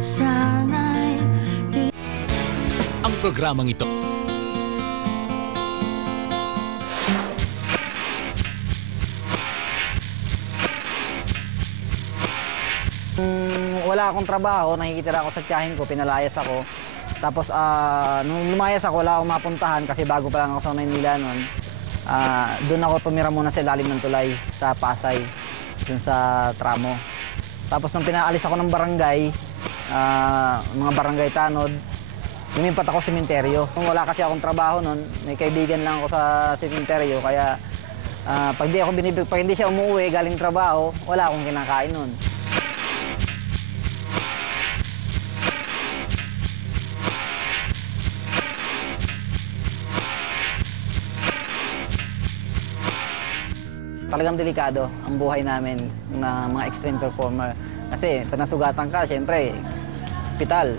Sana'y Ang programang ito wala akong trabaho, nakikitira ako sa tiyahin ko, pinalayas ako. Tapos nung lumayas ako, wala akong mapuntahan kasi bago pa lang ako sa Maynila noon. Doon ako tumira muna sa ilalim ng tulay sa Pasay, doon sa tramo. Tapos nung pinaalis ako ng barangay, mga barangay tanod, lumipat ako sa sementeryo. Wala kasi akong trabaho noon, may kaibigan lang ako sa sementeryo, kaya pag hindi siya umuwi galing trabaho, wala akong kinakain noon. Talagang delikado ang buhay namin na mga extreme performer. Kasi pag nasugatan ka, siyempre, ospital.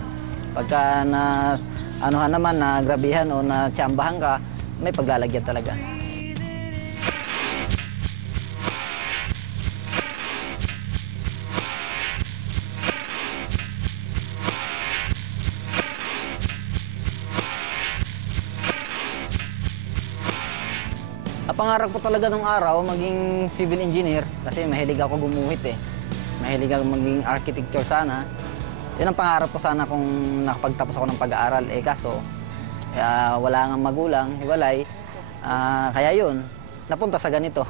Pagka na anuhan naman, na grabihan o na tsambahan ka, may paglalagyan talaga. Pangarap ko talaga nung araw maging civil engineer kasi mahilig ako gumuhit eh. Mahilig ako maging architecture sana. Yan ang pangarap ko sana kung nakapagtapos ako ng pag-aaral. Kaso wala nga magulang, hiwalay. Kaya yun, napunta sa ganito.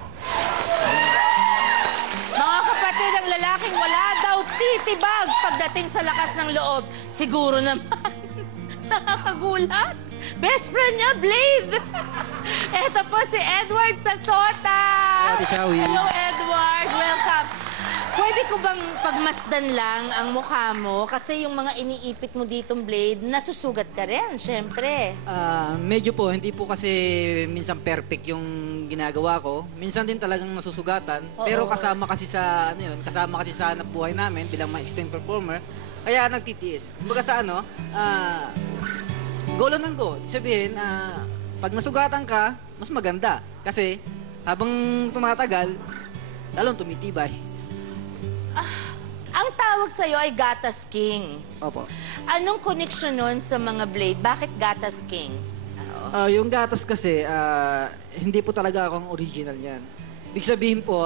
Mga kapatid, ang lalaking wala daw titibag pagdating sa lakas ng loob. Siguro naman, nakakagulat. Best friend niya, Blade. Ito po si Edward Sasota. Hello, Edward. Welcome. Pwede ko bang pagmasdan lang ang mukha mo? Kasi yung mga iniipit mo ditong Blade, nasusugat ka rin, syempre. Medyo po. Hindi po kasi minsan perfect yung ginagawa ko. Minsan din talagang nasusugatan. Oo. Pero kasama kasi sa, kasama kasi sa hanap buhay namin bilang mga extreme performer. Kaya nagtitiis. Kumbaga sa go lang ng go. Sabihin, pag nasugatan ka, mas maganda. Kasi habang tumatagal, lalong tumitibay. Ang tawag sa'yo ay Gatas King. Opo. Anong connection nun sa mga Blade? Bakit Gatas King? Yung gatas kasi, hindi po talaga ako ang original yan. Ibig sabihin po,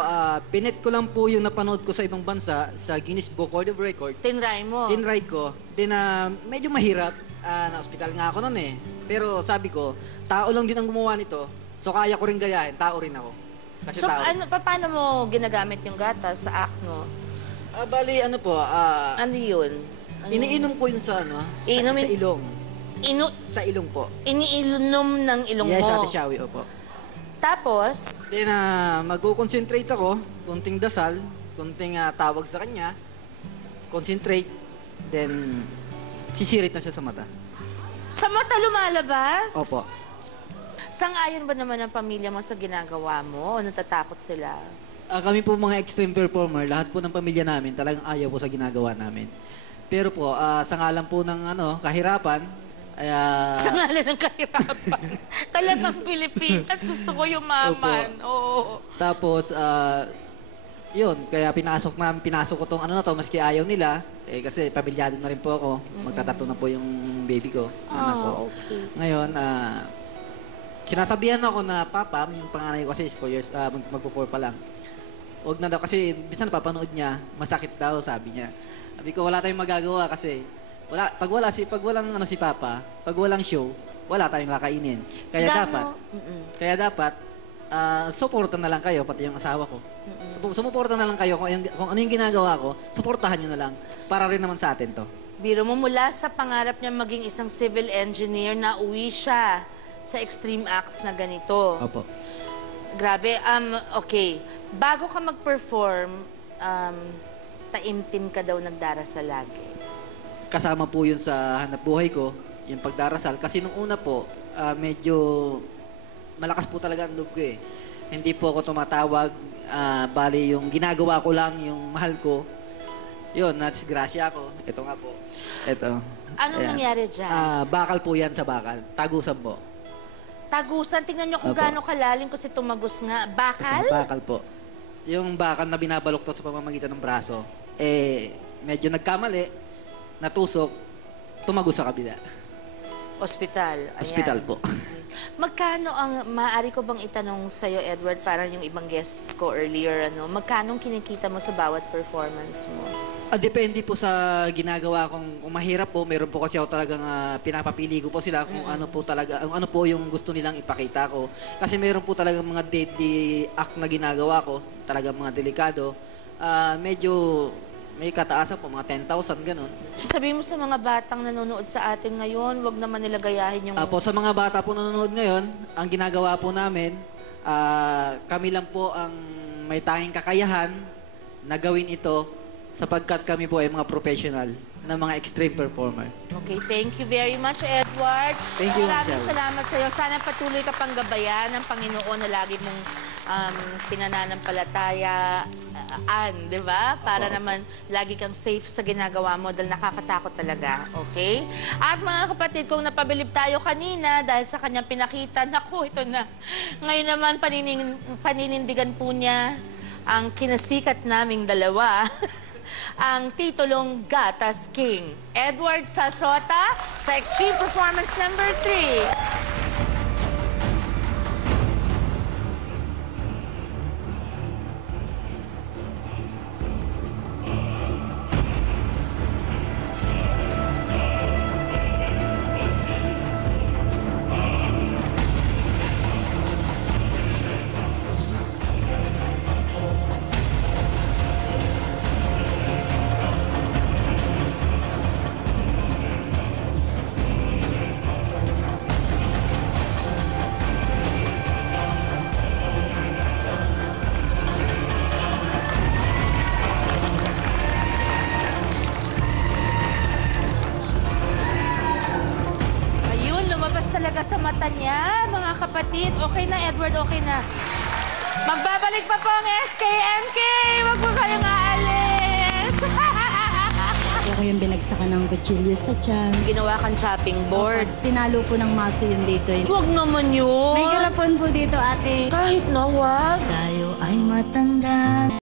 pinet ko lang po yung napanood ko sa ibang bansa, sa Guinness Book of Records. Tinry mo? Tinry ko. Then, medyo mahirap. Na-hospital nga ako noon eh. Pero sabi ko, tao lang din ang gumawa nito. So kaya ko rin gayahin, tao rin ako. Kasi So, tao. paano mo ginagamit yung gatas sa act mo? Bali, Ano yun? iniinom ko yun sa Inumin- sa ilong. Inu Sa ilong po. iniinom ng ilong Yes, mo. Ate Shawi, opo. Tapos, Then, mag-concentrate ako, konting dasal, konting tawag sa kanya, concentrate, then sisirit na siya sa mata. sa mata lumalabas? Opo. Sang-ayon ba naman ang pamilya mo sa ginagawa mo? O natatakot sila? Kami po mga extreme performer, lahat po ng pamilya namin talagang ayaw po sa ginagawa namin. Pero po, sa ngalan po ng kahirapan, Sa ngalan ng kahirapan. Talagang Pilipinas. Gusto ko yumaman. Oo. Tapos, yun, kaya pinasok ko tong maski ayaw nila. Kasi pamilyado na rin po ako. Magtatato na po yung baby ko, anak ko. Okay. Ngayon, sinasabihan ako na, Papa, yung panganay ko kasi is 4 years, magpo-4 pa lang. Huwag na daw kasi, minsan napapanood niya, masakit daw, sabi niya. Sabi ko, wala tayong magagawa kasi, pag walang si Papa, pag walang show, wala tayong kakainin. Kaya dapat, suporta na lang kayo, pati yung asawa ko. Sumuporta na lang kayo kung ano yung ginagawa ko, suportahan nyo na lang. Para rin naman sa atin to. Biro mo mula sa pangarap niya maging isang civil engineer na uwi siya sa extreme acts na ganito. Opo. Grabe. Okay. Bago ka mag-perform, taimtim ka daw nagdarasal lagi. Kasama po yun sa hanap buhay ko, yung pagdarasal. Kasi nung una po, medyo malakas po talaga ang loob ko eh. Hindi po ako tumatawag, bali yung ginagawa ko lang, yung mahal ko. Yun, nadisgrasya ako. Ito nga po. Ito. Anong nangyari dyan? Bakal po yan sa bakal. Tagusan po. Tagusan. Tingnan nyo kung Opo. gaano kalalim kasi tumagos nga. Bakal? Bakal po. Yung bakal na binabaluktot sa pamamagitan ng braso, medyo nagkamali. natusok, tumago sa kabila. Ospital. Ayan. Hospital po. Magkano ang, maaari ko bang itanong sa'yo, Edward, parang yung ibang guests ko earlier, magkano kinikita mo sa bawat performance mo? Depende po sa ginagawa kong kung mahirap po, meron po kasi ako talagang pinapapili ko po sila kung ano po talaga, ano po yung gusto nilang ipakita ko. Kasi meron po talagang mga deadly act na ginagawa ko, talagang mga delikado. Medyo may kataasan po, mga 10,000, ganun. Sabihin mo sa mga batang nanonood sa atin ngayon, wag naman nila gayahin yung... Po, sa mga bata po nanonood ngayon, ang ginagawa po namin, kami lang po ang may tanging kakayahan na gawin ito sapagkat kami po ay mga professional na mga extreme performer. Okay, thank you very much, Edward. Thank you, Maraming Michelle. salamat sa iyo. Sana patuloy ka pang gabayan ng Panginoon na lagi mong pinananampalatayaan, di ba? Para naman lagi kang safe sa ginagawa mo dahil nakakatakot talaga. Okay? At mga kapatid, kung napabilib tayo kanina dahil sa kanyang pinakita, naku, ito na. Ngayon naman, paninindigan po niya ang kinasikat naming dalawa. Ang titulong Gatas King. Edward Sasota sa Extreme Performance number 3. Lumabas talaga sa mata niya, mga kapatid. Okay na, Edward, okay na. Magbabalik pa po ang SKMK! Huwag po kayong aalis! Ako yung binagsakan ng kutsilyo sa tiyan. Ginawa kang chopping board. Tinalo po ng maso yun dito. Huwag naman yun. May garapon po dito, ate. Kahit na, wag. Tayo ay matanda.